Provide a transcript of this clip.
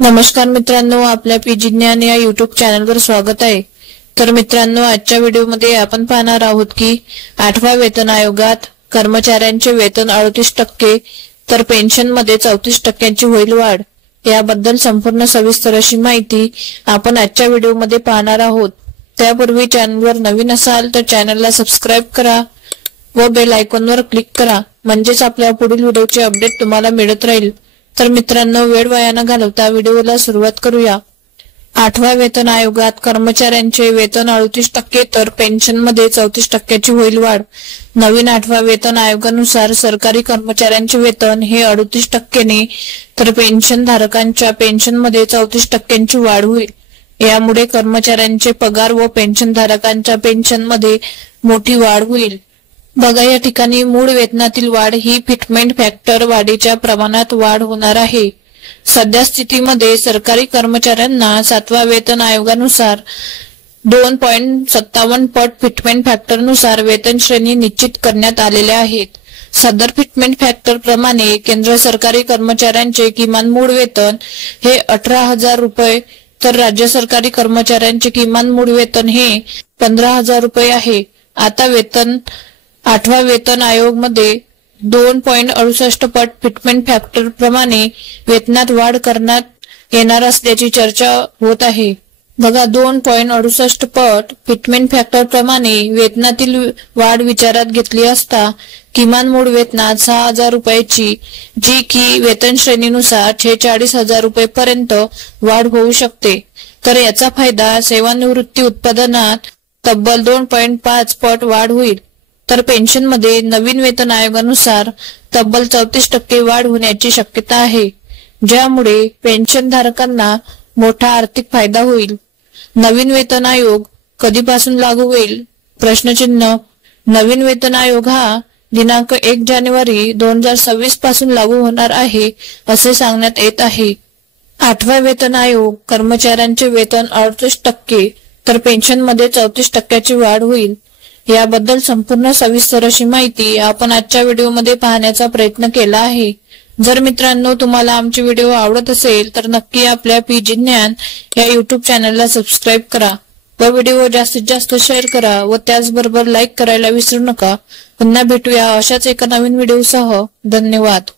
नमस्कार मित्रांनो, आपल्या पीजी ज्ञान या युट्यूब चॅनलवर स्वागत आहे। तर मित्रांनो, आजच्या व्हिडिओमध्ये आपण पाहणार आहोत की 8व्या वेतन आयोगात कर्मचाऱ्यांचे वेतन 38%, तर पेन्शन मध्ये 34% होईल वाढ। याबद्दल संपूर्ण सविस्तर अशी माहिती आपण आजच्या व्हिडिओमध्ये पाहणार आहोत। त्यापूर्वी चॅनलवर नवीन असाल तर चॅनलला सबस्क्राइब करा व बेल आयकॉनवर क्लिक करा, म्हणजेच आपल्या पुढील व्हिडिओचे अपडेट तुम्हाला मिळत राहील। तर मित्रांनो, वेळ वाया न घालवता व्हिडिओला सुरुवात करूया। 8व्या वेतन आयोगात कर्मचाऱ्यांचे वेतन 38%, तर पेन्शन मध्ये 34% होईल वाढ। नवीन 8व्या वेतन आयोगानुसार सरकारी कर्मचाऱ्यांचे वेतन हे 38% ने, तर पेन्शन धारकांच्या पेन्शन मध्ये 34% वाढ होईल। यामुळे कर्मचाऱ्यांचे पगार व पेन्शन धारकांच्या पेन्शन मध्ये मोठी वाढ होईल। बघा, या ठिकाणी मूळ वेतनातील वाढ ही फिटमेंट फॅक्टर वाढीच्या प्रमाणात वाढ होणार आहे। सध्या स्थितीमध्ये सरकारी कर्मचाऱ्यांना 7व्या वेतन आयोगानुसार 2.57 पट फिटमेंट फॅक्टर नुसार वेतन श्रेणी निश्चित करण्यात आलेल्या आहेत। सदर फिटमेंट फॅक्टर प्रमाणे केंद्र सरकारी कर्मचाऱ्यांचे किमान मूळ वेतन हे 18,000 रुपये, तर राज्य सरकारी कर्मचाऱ्यांचे किमान मूळ वेतन हे 15,000 रुपये आहे। आता 8व्या वेतन आयोग मध्ये 2.68 पट फिटमेंट फॅक्टर प्रमाणे वेतनात वाढ करण्यात येणार असल्याची चर्चा होत आहे। बघा, 2.68 पट फिटमेंट फॅक्टर प्रमाणे वेतनातील वाढ विचारात घेतली असता किमान मूळ वेतनात 6,000 रुपयाची, जी की वेतन श्रेणीनुसार 46,000 रुपये पर्यंत वाढ होऊ शकते। तर याचा फायदा सेवानिवृत्ती उत्पादनात तब्बल 2.5 पट वाढ होईल। तर पेन्शन मध्ये नवीन वेतन आयोगानुसार तब्बल 34% वाढ होण्याची शक्यता आहे, ज्यामुळे पेन्शन धारकांना मोठा आर्थिक फायदा होईल। नवीन वेतन आयोग कधीपासून लागू होईल? प्रश्नचिन्ह। नवीन वेतन आयोग हा दिनांक 1 जानेवारी 2026 पासून लागू होणार आहे, असे सांगण्यात येत आहे। 8व्या वेतन आयोग कर्मचाऱ्यांचे वेतन 38%, तर पेन्शन मध्ये 34% वाढ होईल। याबद्दल संपूर्ण सविस्तर अशी माहिती आपण आजच्या व्हिडिओमध्ये पाहण्याचा प्रयत्न केला आहे। जर मित्रांनो तुम्हाला आमचे व्हिडिओ आवडत असेल तर नक्की आपल्या पीजी ज्ञान या युट्यूब चॅनलला सबस्क्राइब करा व व्हिडिओ जास्तीत जास्त शेअर करा व त्याचबरोबर लाईक करायला विसरू नका। पुन्हा भेटूया अशाच एका नवीन व्हिडिओसह। धन्यवाद।